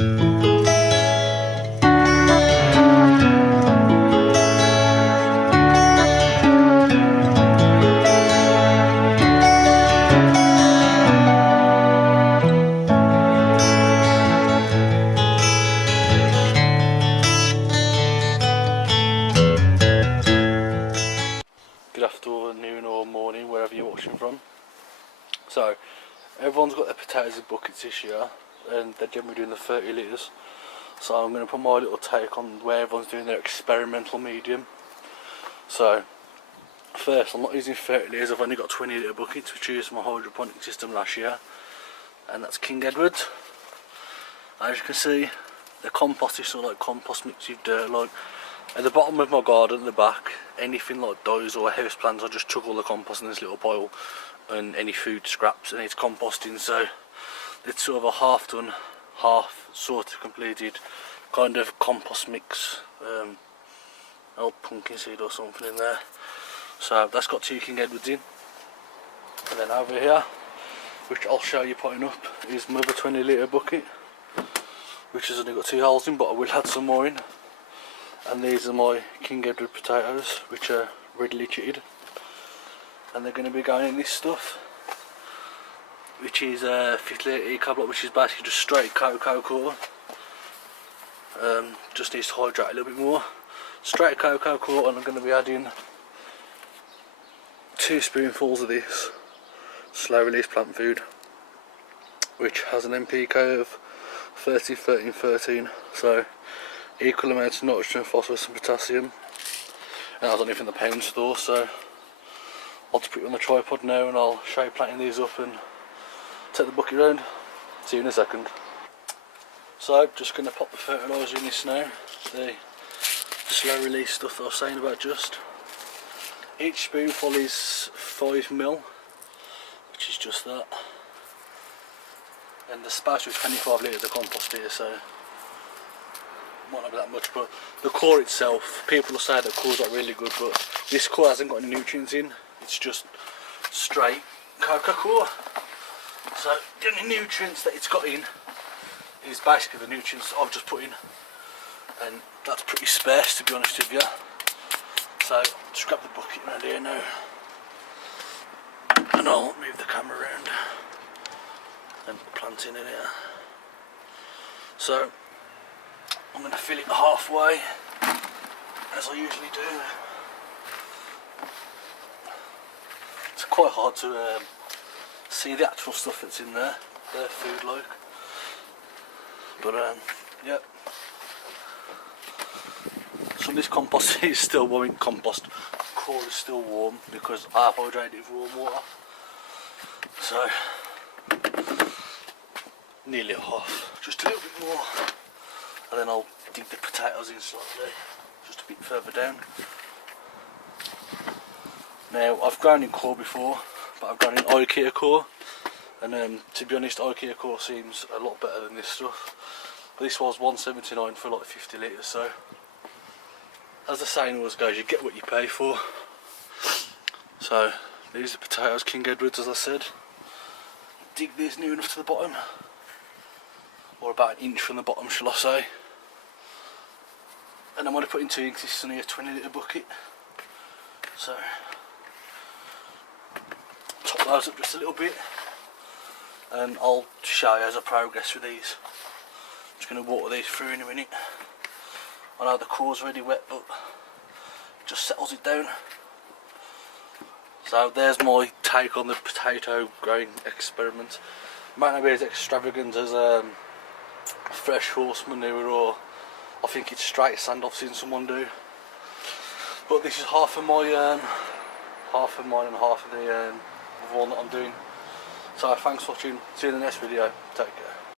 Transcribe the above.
Good afternoon or morning, wherever you're watching from. So, everyone's got their potatoes in buckets this year, and they're generally doing the 30 litres. So I'm going to put my little take on where everyone's doing their experimental medium. So, first, I'm not using 30 litres, I've only got 20 litre buckets, which I used my hydroponic system last year. And that's King Edward's. As you can see, the compost is sort of like compost mixed with dirt. Like, at the bottom of my garden at the back, anything like dies or house plants, I just chuck all the compost in this little pile, and any food scraps, and it's composting. So it's sort of a half done, half sort of completed kind of compost mix. Old pumpkin seed or something in there. So that's got 2 King Edwards in. And then over here, which I'll show you putting up, is another 20 litre bucket, which has only got 2 holes in, but I will add some more in. And these are my King Edward potatoes, which are readily chitted, and they're going to be going in this stuff, which is 50 litre eco block, which is basically just straight cocoa coir. Just needs to hydrate a little bit more. Straight cocoa coir, and I'm going to be adding 2 spoonfuls of this slow release plant food, which has an NPK of 30, 13, 13. So equal amounts of nitrogen, phosphorus and potassium, and I was only from the pound store. So I'll just put it on the tripod now, and I'll show you planting these up and take the bucket round. See you in a second. So just going to pop the fertiliser in this now, the slow release stuff that I was saying about. Just each spoonful is 5ml, which is just that, and the space was 25 litres of compost here, so might not be that much. But the core itself, people will say that core's not really good, but this core hasn't got any nutrients in, it's just straight cocoa core. So the only nutrients that it's got in is basically the nutrients I've just put in, and that's pretty sparse, to be honest with you. So just grab the bucket around here now, and I'll move the camera around and plant in here. So I'm going to fill it halfway, as I usually do. It's quite hard to see the actual stuff that's in there, their food like. But yeah. So this compost is still warm. Compost core is still warm because I've hydrated it with warm water. So nearly half, just a little bit more. And then I'll dig the potatoes in slightly, just a bit further down. Now I've grown in core before, but I've grown in IKEA core, and to be honest, IKEA core seems a lot better than this stuff. But this was $1.79 for like 50 litres, so as the saying always goes, you get what you pay for. So these are potatoes, King Edward's, as I said. Dig these near enough to the bottom, or about an inch from the bottom, shall I say. And I'm going to put in 2 inches. This is only a 20 litre bucket, so top those up just a little bit, and I'll show you as I progress with these. I'm just going to water these through in a minute. I know the core's already wet, but it just settles it down. So there's my take on the potato growing experiment. Might not be as extravagant as fresh horse manure, or I think it's straight sand I've seen someone do. But this is half of mine and half of the one that I'm doing. So thanks for watching. See you in the next video. Take care.